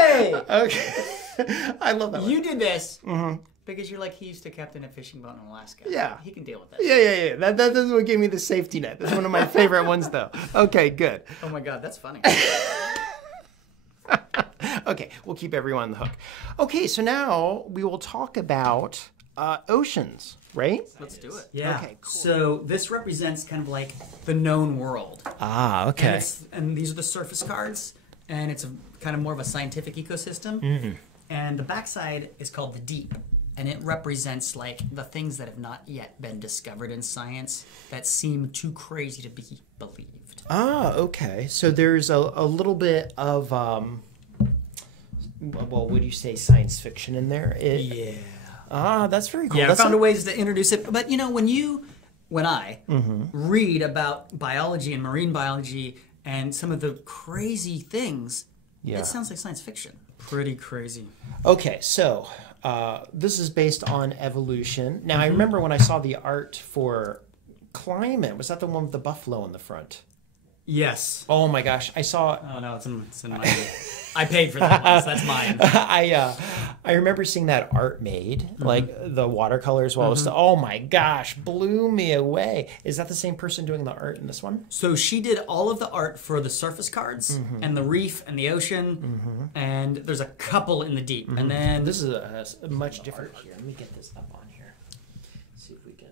Hey! Okay. I love that one. You did this because you're like, he used to captain a fishing boat in Alaska. Yeah. He can deal with that. Yeah. That's what gave me the safety net. That's one of my favorite ones, though. Okay, good. Oh my God, that's funny. Okay, we'll keep everyone on the hook. Okay, so now we will talk about oceans, right? Let's do it. Yeah. Okay, cool. So this represents kind of like the known world. Ah, okay. And these are the surface cards, and it's kind of more of a scientific ecosystem. And the backside is called the deep, and it represents like the things that have not yet been discovered in science that seem too crazy to be believed. Ah, okay. So there's a little bit of, well, would you say science fiction in there? Yeah. Ah, that's very cool. Yeah, That's I found ways to introduce it. But, you know, when I read about biology and marine biology and some of the crazy things, it sounds like science fiction. Pretty crazy. Okay, so this is based on evolution. Now, I remember when I saw the art for Climate. Was that the one with the buffalo in the front? Yes. Oh my gosh, I saw. Oh no, it's in my. I paid for that one, so that's mine. I remember seeing that art made, like the watercolors. Oh my gosh, blew me away. Is that the same person doing the art in this one? So she did all of the art for the surface cards and the reef and the ocean, and there's a couple in the deep, and then This is a much different. Here, let me get this up on here. See if we can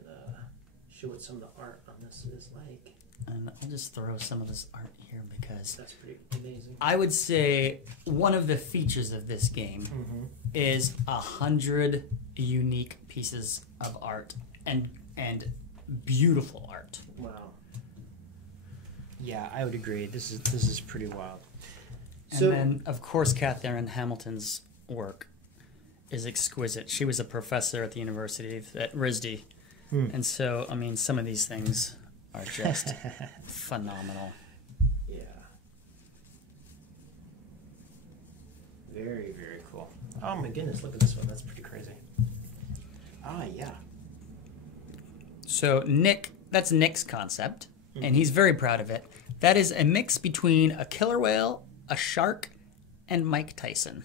show what some of the art on this is like. And I'll just throw some of this art here because That's pretty amazing. I would say one of the features of this game is 100 unique pieces of art and beautiful art. Wow. Yeah, I would agree. This is pretty wild. And then, of course, Catherine Hamilton's work is exquisite. She was a professor at the university at RISD. And so, I mean, some of these things are just phenomenal. Yeah. Very, very cool. Oh my goodness, look at this one. That's pretty crazy. Ah, yeah. So that's Nick's concept, and he's very proud of it. That is a mix between a killer whale, a shark, and Mike Tyson.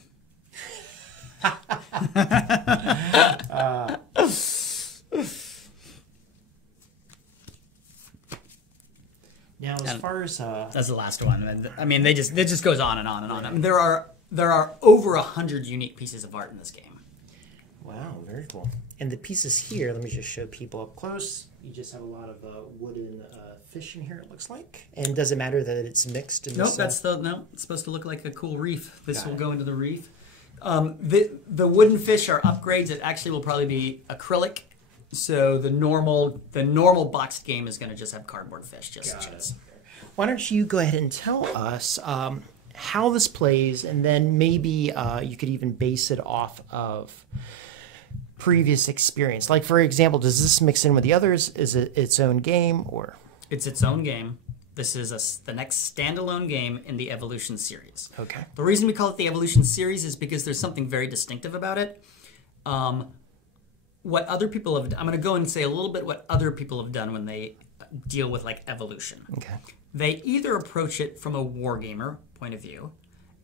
Now, as far as That's the last one. I mean, it just goes on and on and on. I mean, there are over 100 unique pieces of art in this game. wow, very cool. And the pieces here, let me just show people up close. You just have a lot of wooden fish in here, it looks like. And does it matter that it's mixed in Nope, this? it's supposed to look like a cool reef. This will go into the reef. The wooden fish are upgrades. It actually will probably be acrylic. So the normal boxed game is going to just have cardboard fish. Just Why don't you go ahead and tell us how this plays, and then maybe you could even base it off of previous experience. Like, for example, does this mix in with the others? Is it its own game, or? It's its own game. This is the next standalone game in the Evolution series. Okay. The reason we call it the Evolution series is because there's something very distinctive about it. What other people have, I'm going to go and say a little bit what other people have done when they deal with like evolution. Okay. They either approach it from a wargamer point of view,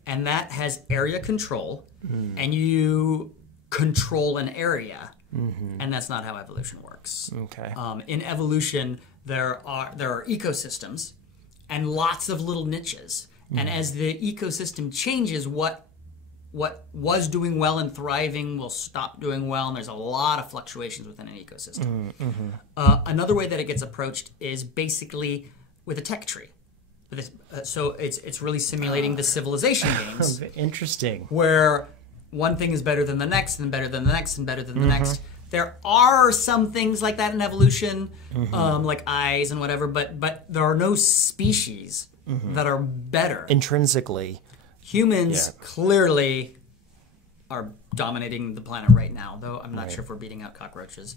and that has area control, and you control an area, and that's not how evolution works. Okay. In evolution, there are ecosystems and lots of little niches, and as the ecosystem changes, what was doing well and thriving will stop doing well, and there's a lot of fluctuations within an ecosystem. Another way that it gets approached is basically with a tech tree. So it's really simulating the civilization games. Interesting. Where one thing is better than the next, and better than the next, and better than the next. There are some things like that in evolution, like eyes and whatever, but there are no species that are better. Intrinsically. Humans clearly are dominating the planet right now, though I'm not sure if we're beating out cockroaches.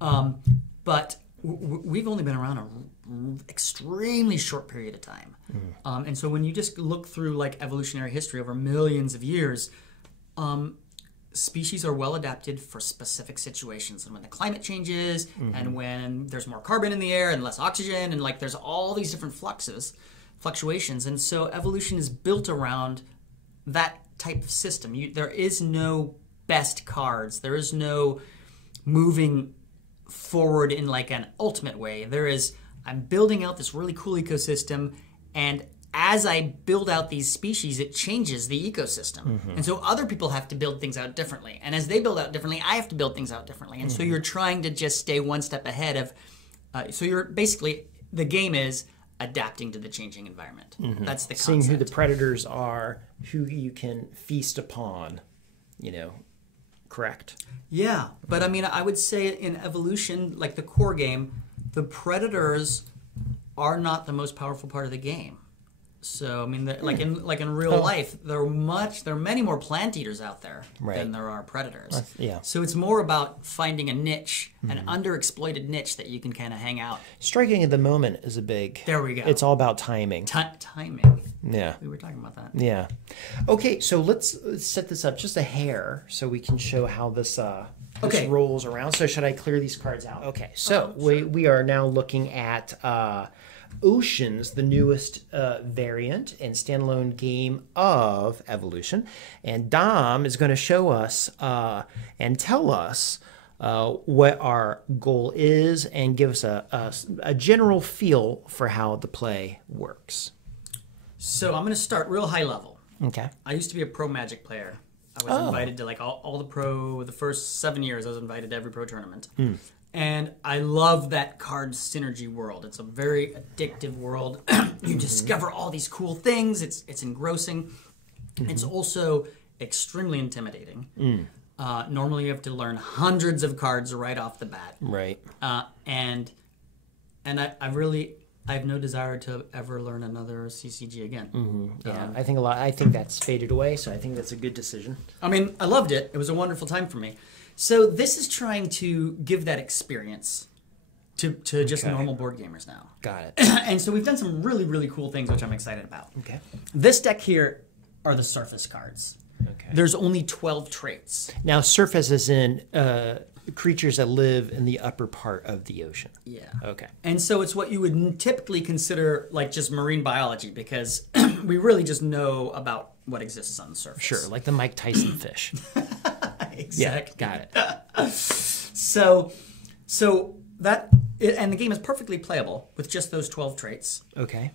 But we've only been around an extremely short period of time. And so when you just look through like evolutionary history over millions of years, species are well adapted for specific situations. And when the climate changes and when there's more carbon in the air and less oxygen, and like there's all these different fluctuations. And so evolution is built around that type of system. There is no best cards. There is no moving forward in like an ultimate way. There is, I'm building out this really cool ecosystem, and as I build out these species, it changes the ecosystem. And so other people have to build things out differently. And as they build out differently, I have to build things out differently. And so you're trying to just stay one step ahead of, so you're basically, the game is adapting to the changing environment. That's the concept. Seeing who the predators are, who you can feast upon, you know, correct? Yeah, but I mean, I would say in Evolution, like the core game, the predators are not the most powerful part of the game. So I mean, like in real life, there are many more plant eaters out there than there are predators. Yeah. So it's more about finding a niche, an underexploited niche that you can kind of hang out. Striking at the moment is a big. There we go. It's all about timing. Timing. Yeah. We were talking about that. Yeah. Okay, so let's set this up just a hair so we can show how this rolls around. So should I clear these cards out? Okay, so we are now looking at Oceans, the newest variant and standalone game of Evolution. And Dom is going to show us and tell us what our goal is and give us a general feel for how the play works. So I'm going to start real high level. Okay. I used to be a pro Magic player. I was invited to like all the first 7 years I was invited to every pro tournament. And I love that card synergy world. It's a very addictive world. You discover all these cool things. It's engrossing. It's also extremely intimidating. Normally you have to learn hundreds of cards right off the bat. Right. And I have no desire to ever learn another CCG again. Yeah, I think that's faded away, so I think that's a good decision. I mean, I loved it. It was a wonderful time for me. So this is trying to give that experience to just normal board gamers now. Got it. And so we've done some really, really cool things, which I'm excited about. Okay. This deck here are the surface cards. Okay. There's only 12 traits. Now, surface is in creatures that live in the upper part of the ocean. Yeah. Okay. And so it's what you would typically consider like just marine biology, because we really just know about what exists on the surface. Sure, like the Mike Tyson fish. Exactly. Yeah, got it. So that, and the game is perfectly playable with just those 12 traits. Okay.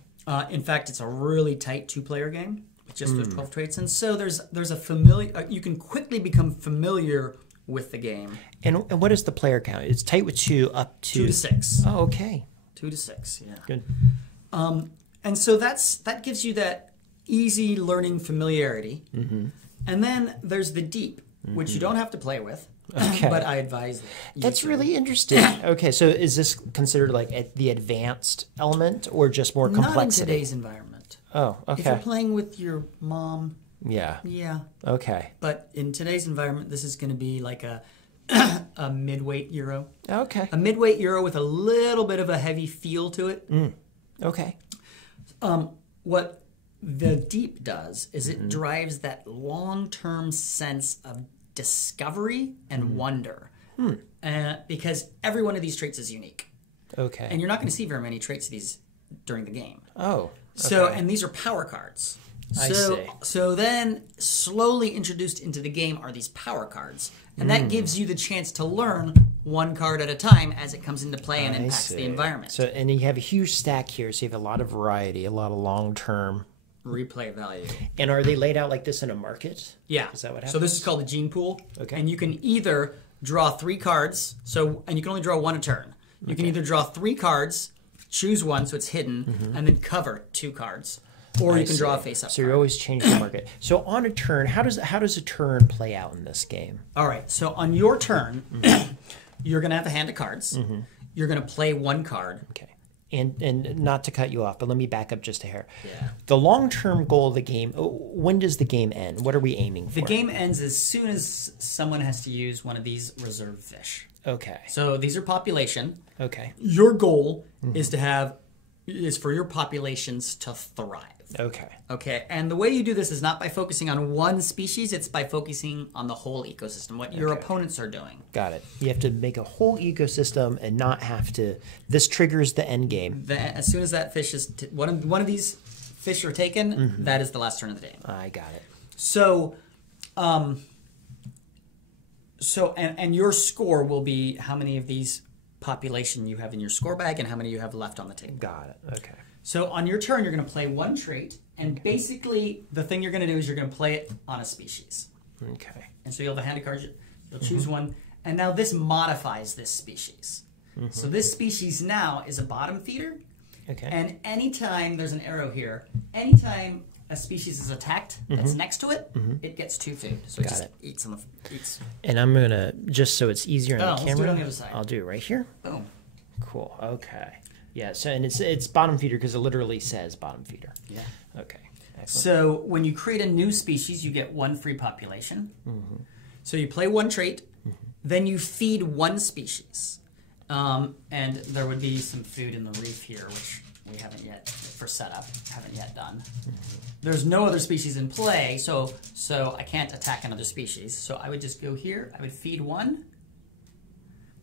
In fact, it's a really tight two-player game with just those 12 traits. And so there's a familiar, you can quickly become familiar with the game. And what is the player count? It's tight with 2 up to 2 to 6. Oh, okay. 2 to 6, yeah. Good. And so that gives you that easy learning familiarity. And then there's the deep, which you don't have to play with. Okay. But I advise you That's to. really interesting. Okay, so is this considered like the advanced element or just more complexity? Not in today's environment. Oh, okay. If you're playing with your mom, yeah. Okay. But in today's environment, this is going to be like a mid-weight Euro. Okay. A mid-weight Euro with a little bit of a heavy feel to it. Okay. What the deep does is it drives that long-term sense of discovery and wonder. Because every one of these traits is unique. Okay. And you're not going to see very many traits of these during the game. Oh. Okay. So, and these are power cards. I see. So then, slowly introduced into the game are these power cards. And that gives you the chance to learn one card at a time as it comes into play and impacts the environment. So, and you have a huge stack here, so you have a lot of variety, a lot of long-term replay value. And are they laid out like this in a market? Yeah. Is that what happens? So this is called the gene pool. Okay. And you can either draw 3 cards, and you can only draw 1 a turn. You can either draw 3 cards, choose one so it's hidden, and then cover 2 cards. Or you can draw a face-up So card. you're always changing the market. So on a turn, how does a turn play out in this game? All right. So on your turn, you're going to have a hand of cards. You're going to play 1 card. Okay. And not to cut you off, but let me back up just a hair. Yeah. The long-term goal of the game, when does the game end? What are we aiming for? The game ends as soon as someone has to use one of these reserve fish. Okay. So these are population. Okay. Your goal is for your populations to thrive. Okay. Okay, and the way you do this is not by focusing on one species, it's by focusing on the whole ecosystem, what your opponents are doing. Got it. You have to make a whole ecosystem and not have to... This triggers the end game. As soon as that fish is... one of these fish are taken, that is the last turn of the game. I got it. So, and your score will be how many of these population you have in your score bag and how many you have left on the table. Got it. Okay. So on your turn, you're going to play one trait, and basically the thing you're going to do is you're going to play it on a species. Okay. And so you'll have a hand of cards, you'll choose one, and now this modifies this species. So this species now is a bottom feeder, Okay. and anytime there's an arrow here, anytime a species is attacked that's next to it, it gets 2 food. So it Got just it. eats. And I'm gonna, just so it's easier on the let's do it camera, on the other side. I'll do it right here. Boom. Cool. Okay. Yeah. So and it's bottom feeder because it literally says bottom feeder. Yeah. Okay. Excellent. So when you create a new species, you get 1 free population. So you play 1 trait, then you feed 1 species. And there would be some food in the reef here, which we haven't yet, for setup, haven't yet done. There's no other species in play, so I can't attack another species. So I would just go here, I would feed 1.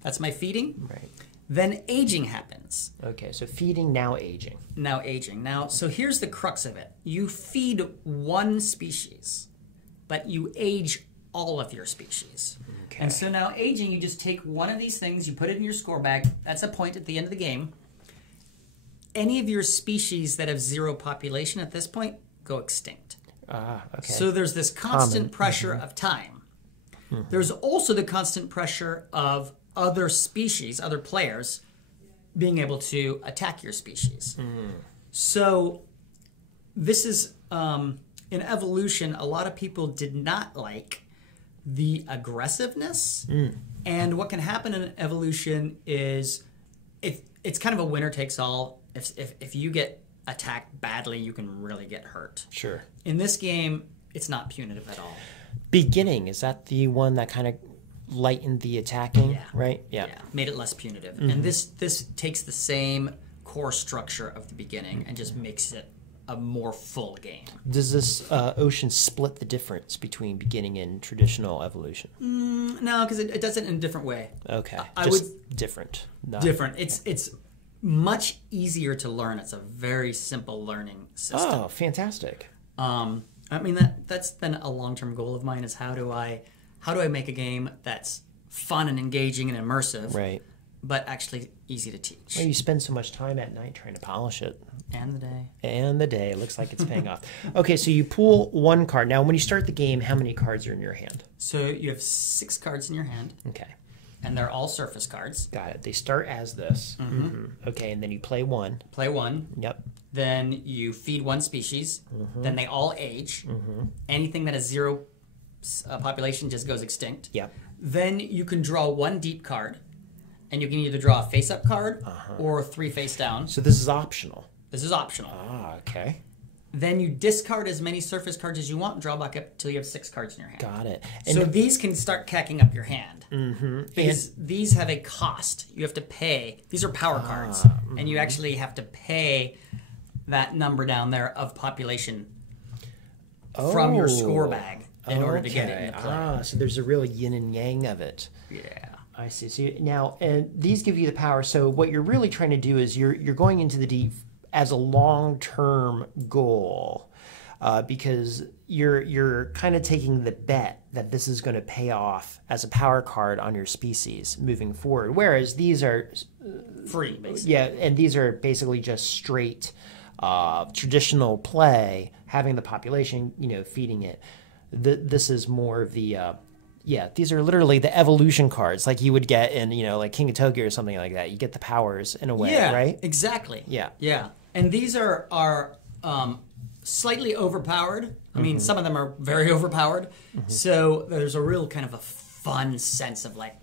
That's my feeding. Right. Then aging happens. Okay. So feeding, now aging. Now aging. Now, so here's the crux of it. You feed 1 species, but you age all of your species. Okay. And so now aging, you just take one of these things, you put it in your score bag. That's a point at the end of the game. Any of your species that have 0 population at this point go extinct. Okay. So there's this constant pressure of time. There's also the constant pressure of other species, other players, being able to attack your species. So this is, in evolution, a lot of people did not like the aggressiveness. And what can happen in evolution is it's kind of a winner takes all. If you get attacked badly, you can really get hurt. Sure. In this game, it's not punitive at all. Beginning, is that the one that kind of lightened the attacking? Yeah. Right? Yeah. Made it less punitive. And this takes the same core structure of the beginning and just makes it a more full game. Does this ocean split the difference between beginning and traditional evolution? No, because it does it in a different way. Okay. I Just different. Not- Different. It's much easier to learn. It's a very simple learning system. Oh, fantastic. I mean that's been a long-term goal of mine is how do I make a game that's fun and engaging and immersive, Right. but actually easy to teach. Well, you spend so much time at night trying to polish it. And the day. And the day. It looks like it's paying off. Okay, so you pull 1 card. Now, when you start the game, how many cards are in your hand? So you have 6 cards in your hand, Okay. and they're all surface cards. Got it. They start as this. Okay, and then you play 1. Play 1. Yep. Then you feed 1 species. Then they all age. Anything that has 0 population just goes extinct. Yep. Then you can draw 1 deep card, and you can either draw a face-up card or 3 face-down. So this is optional. This is optional. Okay. Then you discard as many surface cards as you want and draw back up until you have 6 cards in your hand. Got it. So these can start cacking up your hand. Because these have a cost. You have to pay. These are power cards. And you actually have to pay that number down there of population from your score bag in order to get it into play. So there's a real yin and yang of it. Yeah. I see. So now, and these give you the power. So what you're really trying to do is you're going into the deep as a long-term goal, because you're kind of taking the bet that this is going to pay off as a power card on your species moving forward. Whereas these are Free, basically. yeah, and these are basically just straight traditional play, having the population, feeding it. This is more of the these are literally the evolution cards like you would get in, like King of Tokyo or something like that. You get the powers in a way, right? Exactly. Yeah. Yeah. And these are slightly overpowered. I mean, some of them are very overpowered. So there's a real kind of a fun sense of like,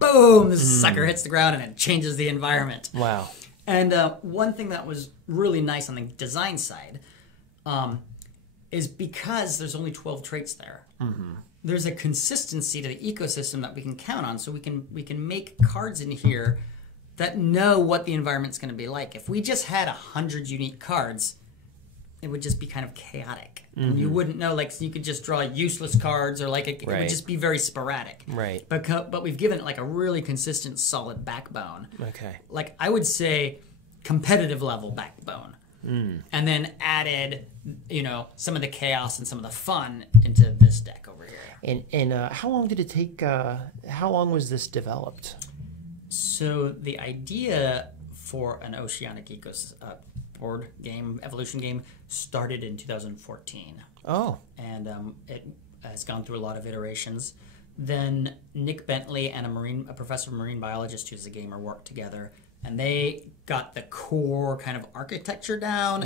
boom, this sucker hits the ground and it changes the environment. Wow. And one thing that was really nice on the design side is because there's only 12 traits there. There's a consistency to the ecosystem that we can count on, so we can make cards in here that know what the environment's going to be like. If we just had 100 unique cards, it would just be kind of chaotic. And you wouldn't know, like, so you could just draw useless cards, or like it would just be very sporadic. Right. But we've given it like a really consistent, solid backbone. Okay. Like I would say, competitive level backbone. and then added, some of the chaos and some of the fun into this deck over here. And how long did it take? How long was this developed? So the idea for an oceanic board game, evolution game, started in 2014. Oh. And it has gone through a lot of iterations. Then Nick Bentley and a professor of marine biologist who's a gamer worked together, and they got the core kind of architecture down,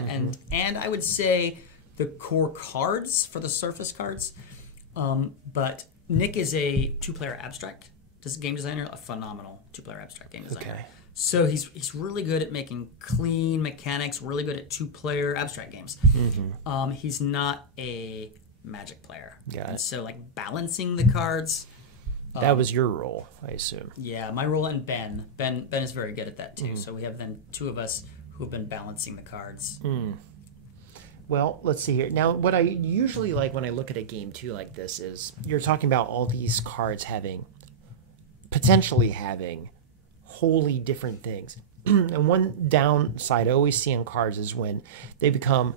and I would say the core cards for the surface cards. But Nick is a two-player abstract game designer, a phenomenal two-player abstract game designer. Okay. So he's really good at making clean mechanics, really good at two-player abstract games. He's not a Magic player. Got it. So like balancing the cards. That was your role, I assume. Yeah, my role and Ben. Ben is very good at that too. So we have then two of us who have been balancing the cards. Well, let's see here. Now, what I usually like when I look at a game too like this is you're talking about all these cards potentially having wholly different things. And one downside I always see in cards is when they become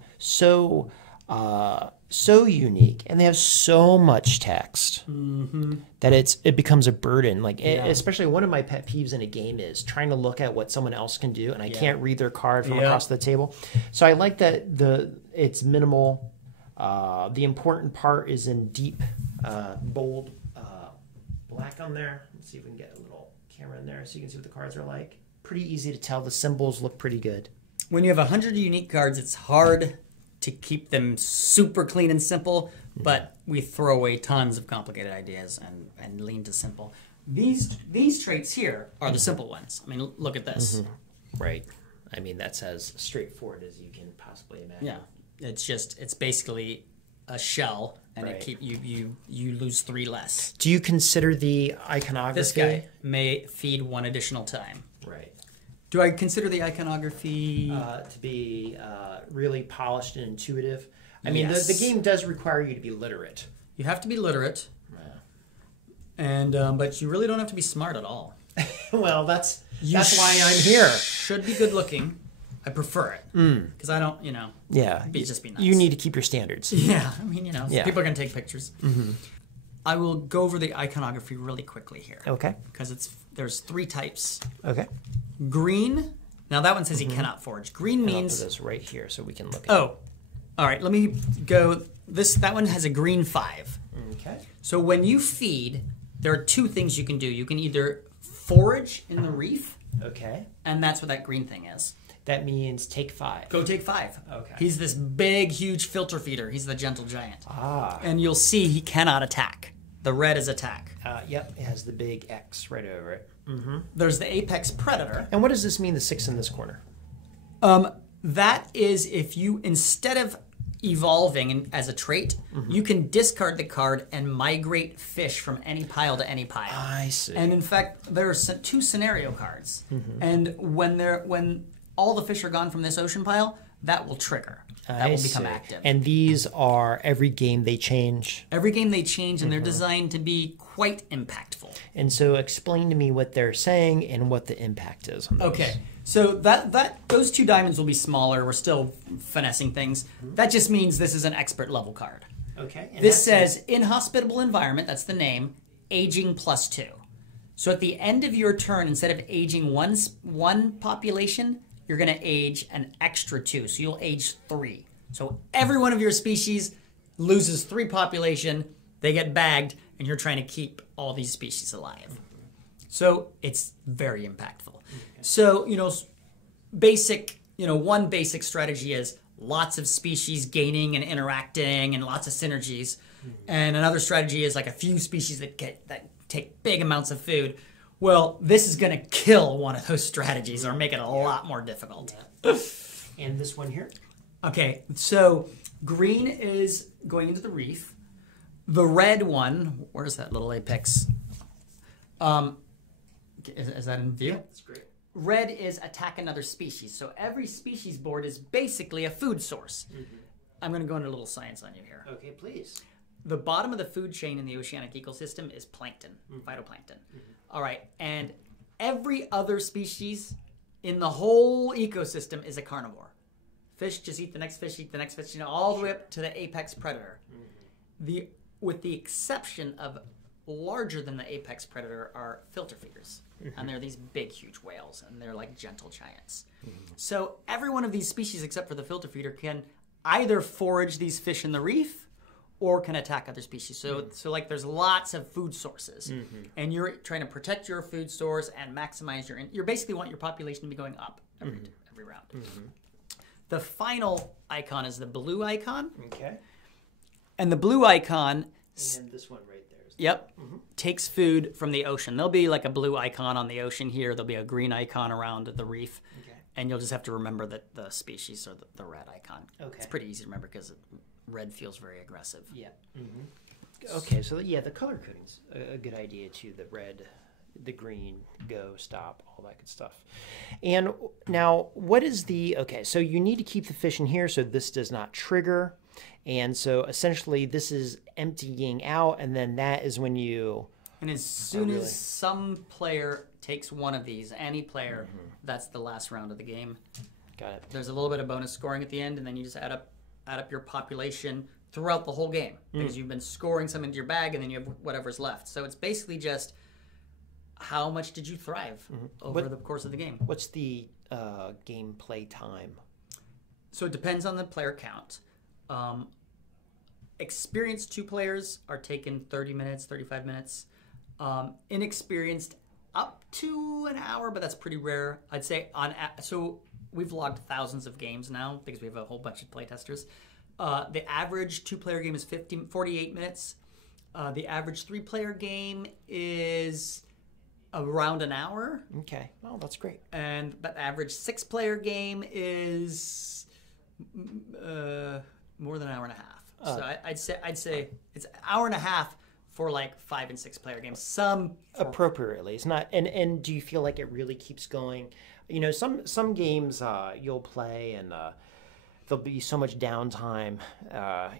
so unique and they have so much text that it becomes a burden. Like especially one of my pet peeves in a game is trying to look at what someone else can do and I can't read their card from across the table. So I like that it's minimal. The important part is in deep, bold black on there. Let's see if we can get a little camera in there so you can see what the cards are like. Pretty easy to tell. The symbols look pretty good. When you have 100 unique cards, it's hard to keep them super clean and simple, but we throw away tons of complicated ideas and lean to simple. These traits here are the simple ones. I mean, look at this. Right. I mean, that's as straightforward as you can possibly imagine. Yeah. It's basically a shell, and you lose 3 less. Do you consider the iconography? This guy may feed 1 additional time. Right. Do I consider the iconography to be really polished and intuitive? I mean, Yes. the game does require you to be literate. You have to be literate, and but you really don't have to be smart at all. Well, that's why I'm here. Should be good looking. I prefer it because I don't, just be nice. You need to keep your standards. Yeah, I mean, people are gonna take pictures. I will go over the iconography really quickly here. Okay. Because there's 3 types. Okay. Green. Now that one says he cannot forge. Green means. I'll put this right here so we can look at all right. Let me go. That one has a green 5. Okay. So when you feed, there are 2 things you can do. You can either forage in the reef. Okay. And that's what that green thing is. That means take 5. Go take 5. Okay. He's this big, huge filter feeder. He's the gentle giant. Ah. And you'll see he cannot attack. The red is attack. Yep, it has the big X right over it. There's the apex predator. And what does this mean, the 6 in this corner? That is if you, instead of evolving as a trait, you can discard the card and migrate fish from any pile to any pile. I see. And in fact, there are 2 scenario cards. And when all the fish are gone from this ocean pile, that will trigger. That will become active. And these are every game they change. Every game they change, and they're designed to be quite impactful. And so explain to me what they're saying and what the impact is on those. Okay. So those 2 diamonds will be smaller. We're still finessing things. That just means this is an expert level card. Okay. And this says inhospitable environment, that's the name, aging +2. So at the end of your turn, instead of aging one population, you're going to age an extra 2. So you'll age 3. So every one of your species loses 3 population, they get bagged, and you're trying to keep all these species alive. So it's very impactful. So, one basic strategy is lots of species gaining and interacting and lots of synergies. And another strategy is like a few species that take big amounts of food. Well, this is going to kill one of those strategies or make it a lot more difficult. And this one here? Okay, so green is going into the reef. The red one, where's that little apex? Is that in view? Yeah, that's great. Red is attack another species. So every species board is basically a food source. I'm going to go into a little science on you here. Okay, please. The bottom of the food chain in the oceanic ecosystem is plankton, phytoplankton. All right, and every other species in the whole ecosystem is a carnivore. fish just eat the next fish, eat the next fish, all the way up to the apex predator. With the exception of larger than the apex predator are filter feeders. And they're these big, huge whales, and they're like gentle giants. So every one of these species, except for the filter feeder, can either forage these fish in the reef or can attack other species. So like there's lots of food sources, and you're trying to protect your food stores and maximize you basically want your population to be going up every round. The final icon is the blue icon. Okay. And the blue icon... And this one right there. Yep. Takes food from the ocean. There'll be like a blue icon on the ocean here. There'll be a green icon around the reef. Okay. And you'll just have to remember that the species or the red icon. Okay. It's pretty easy to remember because red feels very aggressive. Yeah. Okay, so yeah, the color coding's a good idea too. The red, the green, go, stop, all that good stuff. And now, what is okay, so you need to keep the fish in here so this does not trigger. And so essentially this is emptying out, and then that is when you... And as soon as some player takes one of these, any player, that's the last round of the game. Got it. There's a little bit of bonus scoring at the end, and then you just add up your population throughout the whole game. Because you've been scoring some into your bag, and then you have whatever's left. So it's basically just how much did you thrive over the course of the game. What's the gameplay time? So it depends on the player count. Experienced 2 players are taking 30 minutes, 35 minutes. Inexperienced up to an hour, but that's pretty rare. I'd say so we've logged thousands of games now because we have a whole bunch of playtesters. The average 2-player game is 48 minutes. The average 3-player game is around an hour. Okay. Oh, that's great. And the average 6-player game is more than an hour and a half. So I'd say it's an hour and a half for like 5 and 6-player games. Some appropriately. It's not. And do you feel like it really keeps going? You know, some games you'll play and there'll be so much downtime.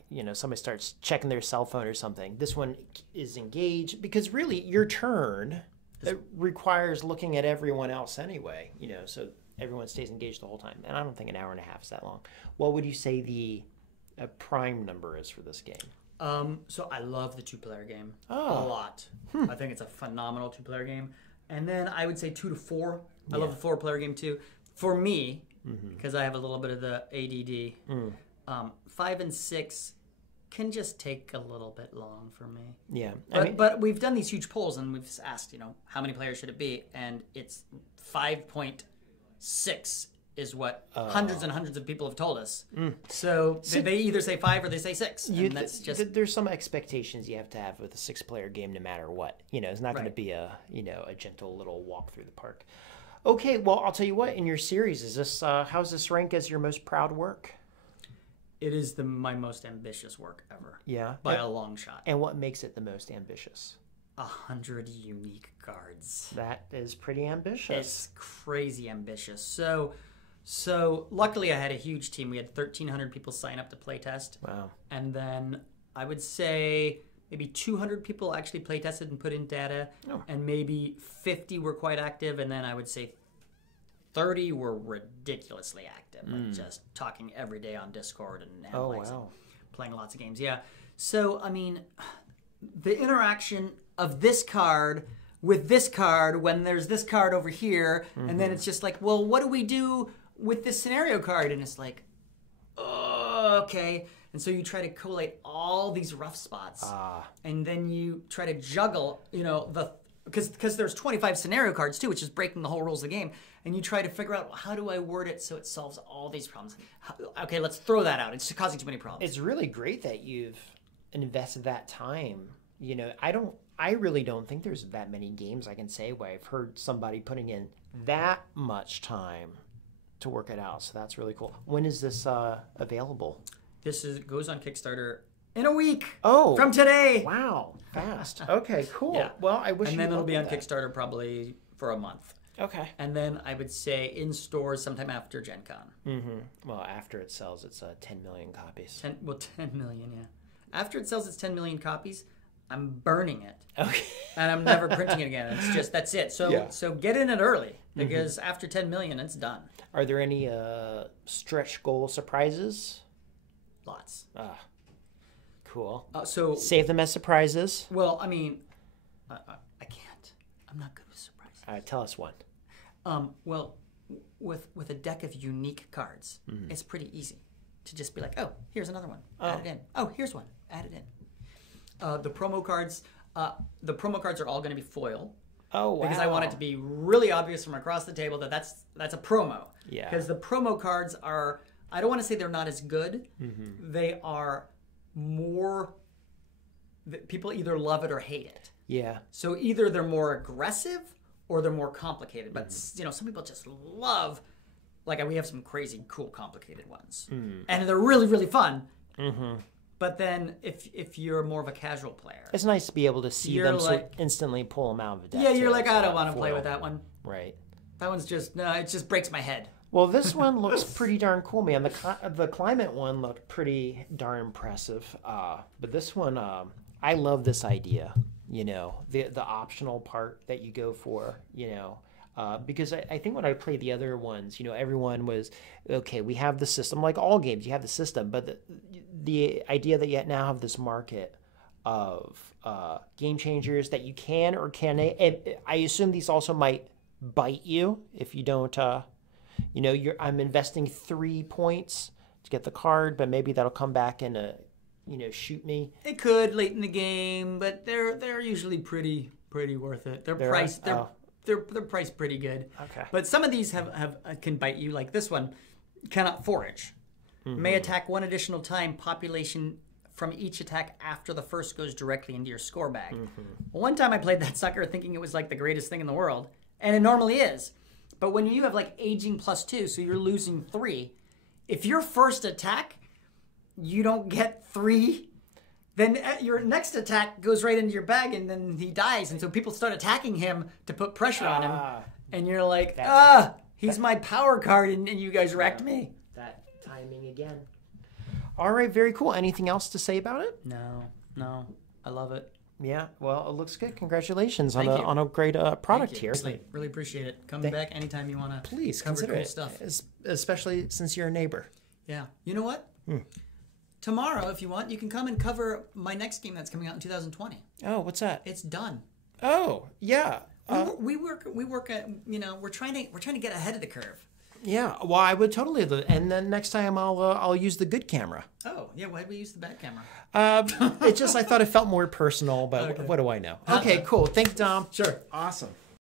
You know, somebody starts checking their cell phone or something. This one is engaged because really your turn it requires looking at everyone else anyway. You know, so everyone stays engaged the whole time. And I don't think an hour and a half is that long. What would you say the prime number is for this game? So I love the 2-player game a lot. I think it's a phenomenal 2-player game. And then I would say 2 to 4. I love the 4-player game too. For me, because I have a little bit of the ADD, 5 and 6 can just take a little bit long for me. Yeah. But we've done these huge polls and we've asked, how many players should it be? And it's 5.6 is what hundreds and hundreds of people have told us. So they either say 5 or they say 6. And that's just... There's some expectations you have to have with a 6-player game no matter what. You know, it's not going to be a gentle little walk through the park. Okay, well, I'll tell you what, in your series, is this how's this rank as your most proud work? It is my most ambitious work ever. Yeah. By a long shot. And what makes it the most ambitious? 100 unique cards. That is pretty ambitious. It's crazy ambitious. So luckily I had a huge team. We had 1,300 people sign up to playtest. Wow. And then I would say maybe 200 people actually playtested and put in data. Oh. And maybe 50 were quite active. And then I would say 30 were ridiculously active. Like just talking every day on Discord and playing lots of games. Yeah. So, I mean, the interaction of this card with this card when there's this card over here. And then it's just like, well, what do we do with this scenario card? And it's like, oh, okay. And so you try to collate all these rough spots. And then you try to juggle, because there's 25 scenario cards too, which is breaking the whole rules of the game. And you try to figure out, how do I word it so it solves all these problems? Okay, let's throw that out. It's causing too many problems. It's really great that you've invested that time. You know, I really don't think there's that many games I can say where I've heard somebody putting in that much time to work it out. So that's really cool. When is this available? This goes on Kickstarter in a week. Oh, from today. Wow, fast. Okay, cool. Yeah. Well, I wish. And then it'll be on Kickstarter probably for a month. Okay. And then I would say in stores sometime after Gen Con. Well, after it sells, it's 10 million copies. 10 million, yeah. After it sells its 10 million copies, I'm burning it. Okay. And I'm never printing it again. It's just, that's it. So Yeah. so get in it early, because after 10 million, it's done. Are there any stretch goal surprises? Lots. Cool. So, Save them as surprises. well, I mean, I can't. I'm not good with surprises. All right, tell us one. Well, with a deck of unique cards, it's pretty easy to just be like, oh, here's another one. Add it in. Oh, here's one. Add it in. The promo cards are all going to be foil. Oh, wow. Because I want it to be really obvious from across the table that that's a promo. Yeah. Because the promo cards are, I don't want to say they're not as good. They are more, people either love it or hate it. Yeah. So either they're more aggressive or they're more complicated. But some people just love, like we have some crazy cool complicated ones, and they're really really fun. But then if you're more of a casual player, It's nice to be able to see You're them like- so instantly pull them out of the deck. yeah, you're too. like, It's I don't not want to play foil. with that one. Right. That one's just no, it just breaks my head. Well, this one looks pretty darn cool, man. The climate one looked pretty darn impressive. But this one, I love this idea. You know, the optional part that you go for. You know, because I think when I played the other ones, you know, everyone was okay. We have the system, like all games, you have the system, but the idea that you now have this market of game changers that you can or can. And I assume these also might bite you if you don't. You know, I'm investing 3 points to get the card, but maybe that'll come back and shoot me. It could late in the game, but they're usually pretty worth it. They're priced they're priced pretty good. Okay. But some of these can bite you, like this one. Cannot forage. May attack one additional time. Population from each attack after the first goes directly into your score bag. Well, one time I played that sucker thinking it was like the greatest thing in the world, and it normally is. But when you have like aging +2, so you're losing 3, if your first attack you don't get 3, then your next attack goes right into your bag, and then he dies. And so people start attacking him to put pressure on him. And you're like, he's my power card, and you guys wrecked me. That timing again. All right, very cool. Anything else to say about it? No. I love it. Yeah, well, it looks good. Congratulations Thank you. on a great product here. Really appreciate it. Come back anytime you want to. Please cover consider cool it, stuff. especially since you're a neighbor. Yeah. You know what? Tomorrow, if you want, you can come and cover my next game that's coming out in 2020. Oh, what's that? It's done. Oh, yeah. We work at, we're trying to get ahead of the curve. Yeah, well, I would totally. And then next time I'll use the good camera. Oh, yeah. Why did we use the bad camera? It's just I thought it felt more personal, but what do I know? Okay, cool. Thank you, Dom. Sure. Awesome.